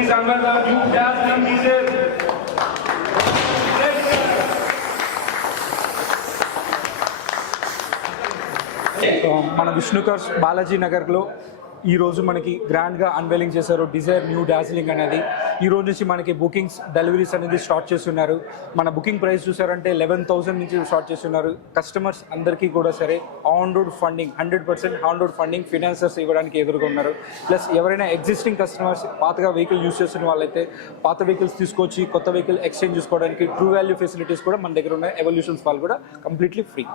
please unveil our new dazzling diesel. మన Vishnu cars Balaji నగర్లో ఈరోజు మనకి గ్రాండ్గా అన్వెయిలింగ్ చేశారు డిజైర్ న్యూ డార్జిలింగ్ అనేది. ఈ రోజు నుంచి మనకి బుకింగ్స్ డెలివరీస్ అనేది స్టార్ట్ చేస్తున్నారు. మన బుకింగ్ ప్రైస్ చూసారంటే 11,000 నుంచి స్టార్ట్ చేస్తున్నారు. కస్టమర్స్ అందరికీ కూడా సరే on road funding 100% on road funding financers ఇవ్వడానికి ఎదుర్కొన్నారు. ప్లస్ ఎవరైనా ఎగ్జిస్టింగ్ కస్టమర్స్ పాతగా వెహికల్ యూస్ చేస్తున్న వాళ్ళైతే పాత వెహికల్స్ తీసుకొచ్చి కొత్త వెహికల్ ఎక్స్చేంజ్ చేసుకోవడానికి ట్రూ వాల్యూ ఫెసిలిటీస్ కూడా మన దగ్గర ఉన్నాయి. ఎవల్యూషన్స్ వాళ్ళు కూడా కంప్లీట్లీ ఫ్రీ.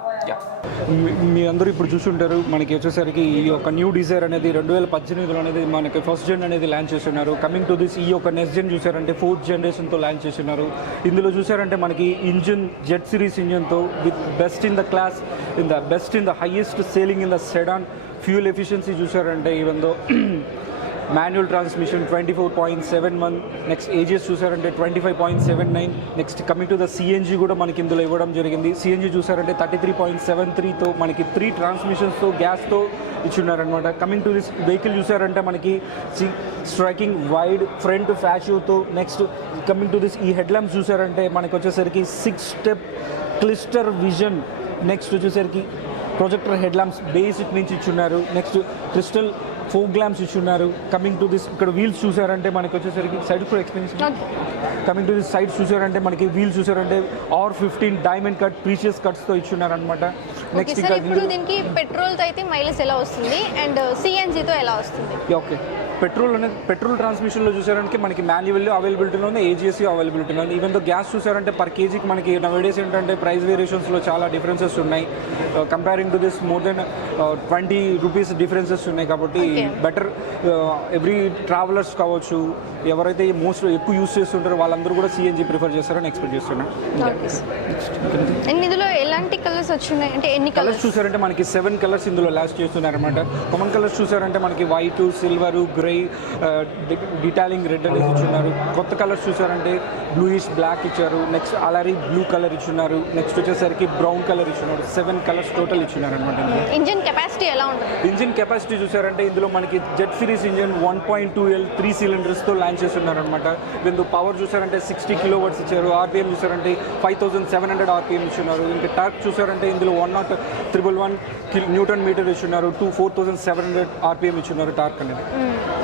మీ అందరూ ఇప్పుడు చూస్తుంటారు మనకి వచ్చేసరికి ఈ యొక్క న్యూ డిజైర్ అనేది 2018లో అనేది మనకి ఫస్ట్ జన్ అనేది లాంచ్ చేస్తున్నారు. కమింగ్ టు దిస్ ఈ యొక్క నెక్స్ట్ జన్ చూసారంటే 4th జనరేషన్తో లాంచ్ చేస్తున్నారు. ఇందులో చూసారంటే మనకి ఇంజిన్ జెట్ సిరీస్ ఇంజిన్తో with best in the class in the highest selling in the sedan fuel efficiency చూసారంటే even though manual transmission 24.71, next AGS చూసారంటే 25.79. Next coming to the CNG కూడా మనకి ఇందులో ఇవ్వడం జరిగింది. సిఎన్జీ చూసారంటే 33.73తో మనకి 3 ట్రాన్స్మిషన్స్తో గ్యాస్తో ఇచ్చున్నారనమాట. కమింగ్ టు దిస్ వెహికల్ చూసారంటే మనకి స్ట్రైకింగ్ వైడ్ ఫ్రంట్ ఫ్యాషియోతో. నెక్స్ట్ కమింగ్ టు దిస్ ఈ హెడ్ ల్యాంప్స్ చూసారంటే మనకి వచ్చేసరికి 6 స్టెప్ క్లిస్టర్ విజన్. నెక్స్ట్ వచ్చేసరికి ప్రొజెక్టర్ హెడ్ ల్యాంప్స్ బేసిక్ నుంచి ఇచ్చున్నారు. నెక్స్ట్ క్రిస్టల్ ఫోక్ ల్యాంప్స్ ఇచ్చున్నారు. కమింగ్ టు దిస్ ఇక్కడ వీల్స్ చూసారంటే మనకి వచ్చేసరికి సైడ్ కూడా experience. Coming to this sides చూసారంటే మనకి వీల్స్ చూసారంటే R15 డైమండ్ కట్ ప్రీషియస్ కట్స్తో ఇచ్చున్నారు అనమాట. నెక్స్ట్ ఇప్పుడు దీనికి పెట్రోల్తో అయితే మైలేజ్ ఎలా వస్తుంది అండ్ సిఎన్జితో ఎలా వస్తుంది? ఓకే, పెట్రోల్ ట్రాన్స్మిషన్లో చూసారంటే మనకి మాన్యువల్ అవైలబిలిటీలో ఉంది, ఏజిఎస్ అవైలబిలిటీలో ఉంది. ఈవెన్ దో గ్యాస్ చూసారంటే పర్ కేజీకి మనకి నవేడేస్ ఏంటంటే ప్రైస్ వేరియేషన్స్లో చాలా డిఫరెన్సెస్ ఉన్నాయి. Comparing to this more than 20 rupees differences ఉన్నాయి. కాబట్టి బెటర్ ఎవ్రీ ట్రావెలర్స్ కావచ్చు, ఎవరైతే మోస్ట్ ఎక్కువ యూస్ చేస్తుంటారో వాళ్ళందరూ కూడా సిఎన్జీ ప్రిఫర్ చేస్తారని ఎక్స్పెక్ట్ చేస్తున్నాను. ఇందులో ఎలాంటి కలర్స్ వచ్చినాయి అంటే ఎన్ని కలర్స్ చూసారంటే మనకి 7 కలర్స్ ఇందులో లాస్ట్ చేస్తున్నారు అనమాట. కామన్ కలర్స్ చూసారంటే మనకి వైట్, సిల్వర్, గ్రే, డిటాలింగ్ రెడ్ అనేది ఇచ్చున్నారు. కొత్త కలర్స్ చూసారంటే బ్లూయిష్ బ్లాక్ ఇచ్చారు. నెక్స్ట్ అలారీ బ్లూ కలర్ ఇచ్చున్నారు. నెక్స్ట్ వచ్చేసరికి బ్రౌన్ కలర్ ఇచ్చున్నారు. 7 కలర్స్ టోటల్ ఇచ్చున్నారు అనమాట. ఇంజిన్ కెపాసిటీ ఎలా ఉంటుంది? ఇంజిన్ కెపాసిటీ చూసారంటే ఇందులో మనకి జెట్ సిరీస్ ఇంజిన్ 1.2L 3 సిలిండర్స్తో లాంచ్ చేస్తున్నారు అనమాట. దీంతో పవర్ చూసారంటే 60 కిలోవాట్స్ ఇచ్చారు. ఆర్పిఎం చూసారంటే 5700 ఆర్పిఎం ఇచ్చున్నారు. ఇంకా టార్క్ చూసారంటే ఇందులో 10111 న్యూటన్ మీటర్ ఇచ్చున్నారు. 4700 ఆర్పిఎం ఇచ్చున్నారు టార్క్ అనేది.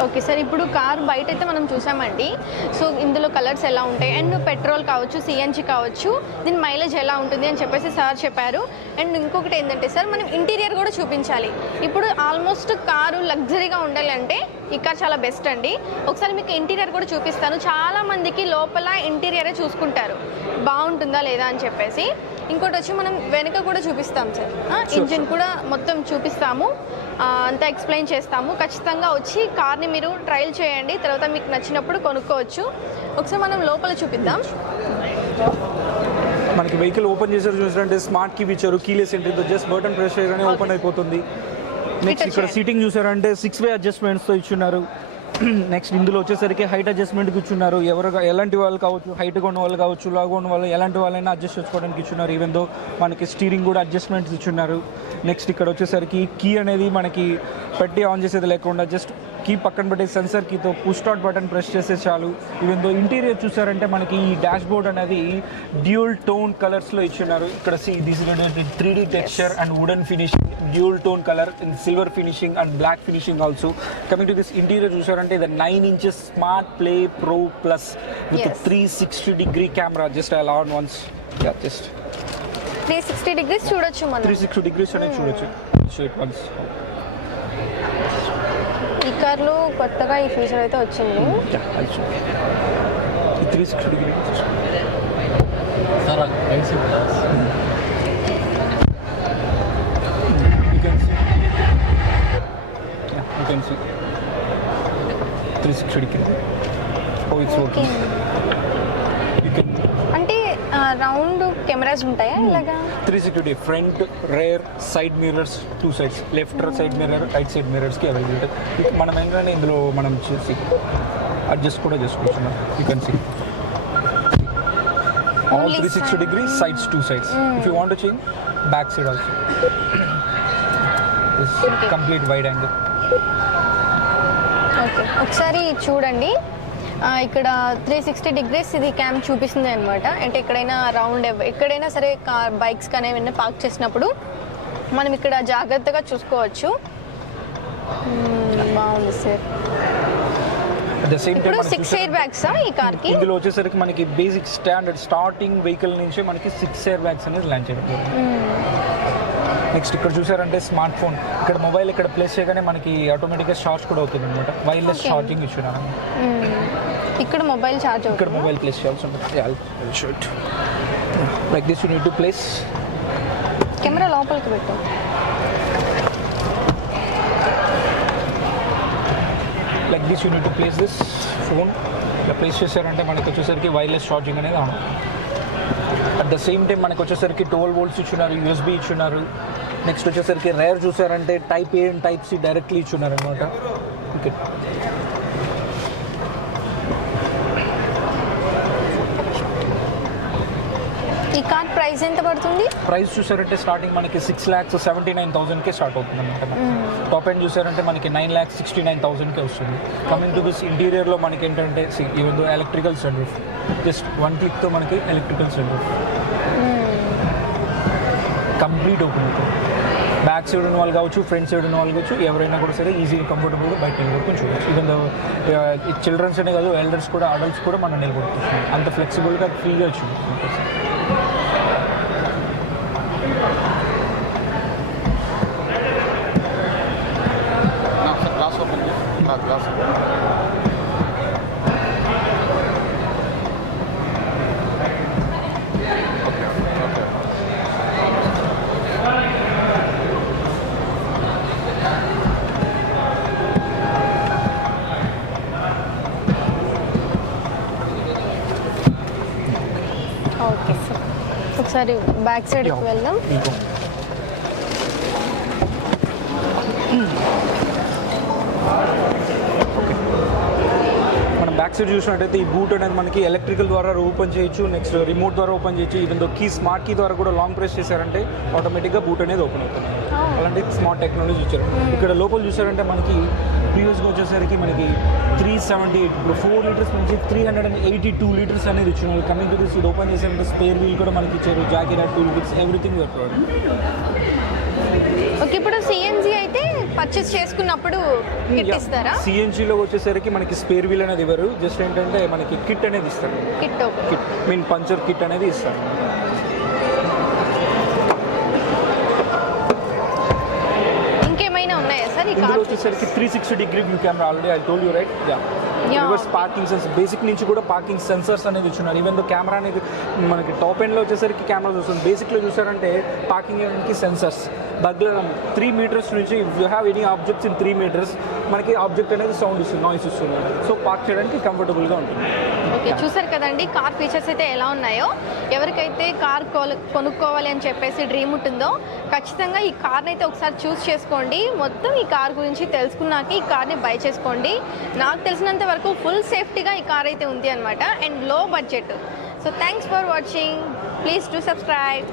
ఓకే సార్, ఇప్పుడు కార్ బయట అయితే మనం చూసామండి. సో ఇందులో కలర్స్ ఎలా ఉంటాయి అండ్ పెట్రోల్ కావచ్చు, సిఎన్జి కావచ్చు, దీని మైలేజ్ ఎలా ఉంటుంది అని చెప్పేసి సార్ చెప్పారు. అండ్ ఇంకొకటి ఏంటంటే సార్ మనం ఇంటీరియర్ కూడా చూపించాలి. ఇప్పుడు ఆల్మోస్ట్ కారు లగ్జరీగా ఉండాలంటే ఈ కార్ చాలా బెస్ట్ అండి. ఒకసారి మీకు ఇంటీరియర్ కూడా చూపిస్తాను. చాలా మందికి లోపల ఇంటీరియరే చూసుకుంటారు బాగుంటుందా లేదా అని చెప్పేసి. ఇంకోటి వచ్చి మనం వెనుక కూడా చూపిస్తాం సార్, ఇంజిన్ కూడా మొత్తం చూపిస్తాము, అంతా ఎక్స్ప్లెయిన్ చేస్తాము. ఖచ్చితంగా వచ్చి కార్ని మీరు ట్రయల్ చేయండి, తర్వాత మీకు నచ్చినప్పుడు కొనుక్కోవచ్చు. ఒకసారి మనం లోపల చూపిద్దాం. మనకి వెహికల్ ఓపెన్ చేసారు చూసారంటే స్మార్ట్ కీ ఇచ్చారు. కీలెస్ ఎంట్రీతో జస్ట్ బటన్ ప్రెస్ చేయగానే ఓపెన్ అయిపోతుంది. నెక్స్ట్ ఇక్కడ సీటింగ్ చూసారంటే 6-way అడ్జస్ట్మెంట్స్తో ఇచ్చున్నారు. నెక్స్ట్ ఇందులో వచ్చేసరికి హైట్ అడ్జస్ట్మెంట్కి ఇచ్చున్నారు. ఎలాంటి వాళ్ళు కావచ్చు, హైట్గా ఉన్న వాళ్ళు కావచ్చు, లాగా ఉన్న వాళ్ళు ఎలాంటి వాళ్ళైనా అడ్జస్ట్ చేసుకోవడానికి ఇచ్చున్నారు. ఈవెన్ దో మనకి స్టీరింగ్ కూడా అడ్జస్ట్మెంట్స్ ఇచ్చున్నారు. నెక్స్ట్ ఇక్కడ వచ్చేసరికి కీ అనేది మనకి పెట్టి ఆన్ చేసేది లేకుండా జస్ట్ కీ పక్కన పెట్టే సెన్సర్ కీతో పుష్ స్టార్ట్ బటన్ ప్రెస్ చేస్తే చాలు. ఈవెన్ దో ఇంటీరియర్ చూసారంటే మనకి ఈ డాష్ బోర్డ్ అనేది డ్యూల్ టోన్ కలర్స్లో ఇచ్చున్నారు. ఇక్కడ this 3D texture and wooden finishing, dual tone colour in silver finishing and black finishing also. Coming to this interior చూసారంటే ఇది 9 inches smart play pro plus with 360-degree camera. Just eye on once, just 360 degrees చూడొచ్చు మనం. 360 degrees అనేది చూడొచ్చు. Show it once. ఈ కార్లో కొత్తగా ఈ ఫీచర్ అయితే వచ్చింది. 360 degrees. Sir I see plus you can see 360 degree how it's working. You can అంటే రౌండ్ కెమెరాస్ ఉంటాయా ఇలాగా? 360 degree front, rear, side mirrors, 2 sides, left side mirror, right side మిర్రర్స్కి అవైలబిలిటీ. మనం ఏంటంటే ఇందులో మనం చేసి అడ్జస్ట్ కూడా చేసుకోవచ్చు. You can see all 360 degrees, sides, 2 sides. If you want to change back side also, this complete wide angle. Okay, ఒకసారి చూడండి. ఇక్కడ 360 degrees ఇది క్యామ్ చూపిస్తుంది అనమాట. అంటే ఎక్కడైనా రౌండ్ ఎక్కడైనా సరే కార్ బైక్స్ కానీ ఏమైనా పార్క్ చేసినప్పుడు మనం ఇక్కడ జాగ్రత్తగా చూసుకోవచ్చు. బాగుంది సార్. ఇప్పుడు 6 ఎయిర్ బ్యాగ్స్ ఈ కార్కి. ఇందులో వచ్చేసరికి మనకి బేసిక్ స్టాండర్డ్ స్టార్టింగ్ వెహికల్ నుంచి మనకి 6 ఎయిర్ బ్యాగ్స్ అనేది లాంచ్ అయిపోతుంది. నెక్స్ట్ ఇక్కడ చూసారంటే స్మార్ట్ ఫోన్, ఇక్కడ మొబైల్ ఇక్కడ ప్లేస్ చేయగానే మనకి ఆటోమేటిక్గా చార్జ్ కూడా అవుతుంది అనమాట. వైర్లెస్ ఛార్జింగ్ ఇచ్చున్నాను. ఇక్కడ మొబైల్ ఛార్జ్ అవుతుంది. ఇక్కడ మొబైల్ ప్లేస్ చేయాల్సి ఉంటుంది. Like this you need to place. Camera లోపలికి పెట్టు. Like this you need to place this phone. ఇలా ప్లేస్ చేశారంటే మనకి వచ్చేసరికి వైర్లెస్ ఛార్జింగ్ అనేది on. At the same time మనకు వచ్చేసరికి 12 volts ఇచ్చున్నారు, యూఎస్బీ ఇచ్చున్నారు. నెక్స్ట్ వచ్చేసరికి రేర్ చూసారంటే type A and type C డైరెక్ట్లీ ఇచ్చున్నారు అనమాట. ఓకే, ఈ కార్ ప్రైస్ ఎంత పడుతుంది? ప్రైస్ చూసారంటే స్టార్టింగ్ మనకి 6,79,000కే స్టార్ట్ అవుతుంది అనమాట. టాప్ ఎండ్ చూసారంటే మనకి 9,69,000కే వస్తుంది. కమింగ్ టు దిస్ ఇంటీరియర్లో మనకి ఏంటంటే even though electrical sunroof, just 1 క్లిక్తో మనకి electrical sunroof complete open అవుతుంది. బ్యాక్ సైడ్ ఉన్న వాళ్ళు కావచ్చు, ఫ్రంట్ సైడ్ ఉన్న వాళ్ళు కావచ్చు, ఎవరైనా కూడా సరే ఈజీగా కంఫర్టబుల్గా బయట నిలబడుకొని చూడవచ్చు. ఈవెన్ దో చిల్డ్రన్స్ అనే కాదు, ఎల్డర్స్ కూడా, అడల్ట్స్ కూడా మనం నిలబడుతున్నాం. అంత ఫ్లెక్సిబుల్గా ఫ్రీగా వచ్చింది. ఓకే సార్, ఒకసారి బ్యాక్ సైడ్కి వెళ్దాం. మనం బ్యాక్ సైడ్ చూసినట్టయితే ఈ బూట్ అనేది మనకి ఎలక్ట్రికల్ ద్వారా ఓపెన్ చేయొచ్చు, నెక్స్ట్ రిమోట్ ద్వారా ఓపెన్ చేయొచ్చు. Even though key smart key ద్వారా కూడా లాంగ్ ప్రెస్ చేశారంటే ఆటోమేటిక్గా బూట్ అనేది ఓపెన్ అవుతుంది. అలాంటి స్మార్ట్ టెక్నాలజీ ఇచ్చారు. ఇక్కడ లోపల చూసారంటే మనకి ప్రీవియస్గా వచ్చేసరికి మనకి 378, ఇప్పుడు 4 liters నుంచి 382 liters అనేది ఇచ్చినారు. కమింగ్ టు దిస్ ఇది ఓపెన్ చేసారంటే స్పేర్ వీల్ కూడా మనకి ఇచ్చారు, jack rack, tool kits, everything your product. Okay, ఇప్పుడు సిఎన్జి అయితే పర్చేస్ చేసుకున్నప్పుడు కిట్ ఇస్తారా? సిఎన్జిలో వచ్చేసరికి మనకి స్పేర్ వీల్ అనేది ఇవ్వరు, జస్ట్ ఏంటంటే మనకి కిట్ అనేది ఇస్తారు. కిట్ మీన్ పంచర్ కిట్ అనేది ఇస్తారు. ఇంకేమైనా ఉన్నాయా సార్? ఇందులో వచ్చేసరికి 360 degree view camera, already I told you right. Reverse parking sensor, basic నుంచి కూడా పార్కింగ్ సెన్సర్స్ అనేది ఇచ్చున్నారు. ఈవెన్ దో కెమెరా అనేది మనకి టాప్ ఎండ్లో వచ్చేసరికి కెమెరా చూస్తుంది. బేసిక్లో చూసారంటే పార్కింగ్ చేయడానికి సెన్సర్స్ దగ్గర 3 meters నుంచి you have any objects in 3 meters మనకి ఆబ్జెక్ట్ అనేది సౌండ్ ఇస్తుంది, నాయిస్ ఇస్తుంది. సో పార్క్ చేయడానికి కంఫర్టబుల్గా ఉంటుంది. ఓకే, చూసారు కదండి కార్ ఫీచర్స్ అయితే ఎలా ఉన్నాయో. ఎవరికైతే కార్ కొనుక్కోవాలి అని చెప్పేసి డ్రీమ్ ఉంటుందో ఖచ్చితంగా ఈ కార్ని అయితే ఒకసారి చూస్ చేసుకోండి. మొత్తం ఈ కార్ గురించి తెలుసుకున్నాక ఈ కార్ని బై చేసుకోండి. నాకు తెలిసినంత వరకు ఫుల్ సేఫ్టీగా ఈ కార్ అయితే ఉంది అనమాట, అండ్ లో budget. So thanks for watching. Please do subscribe.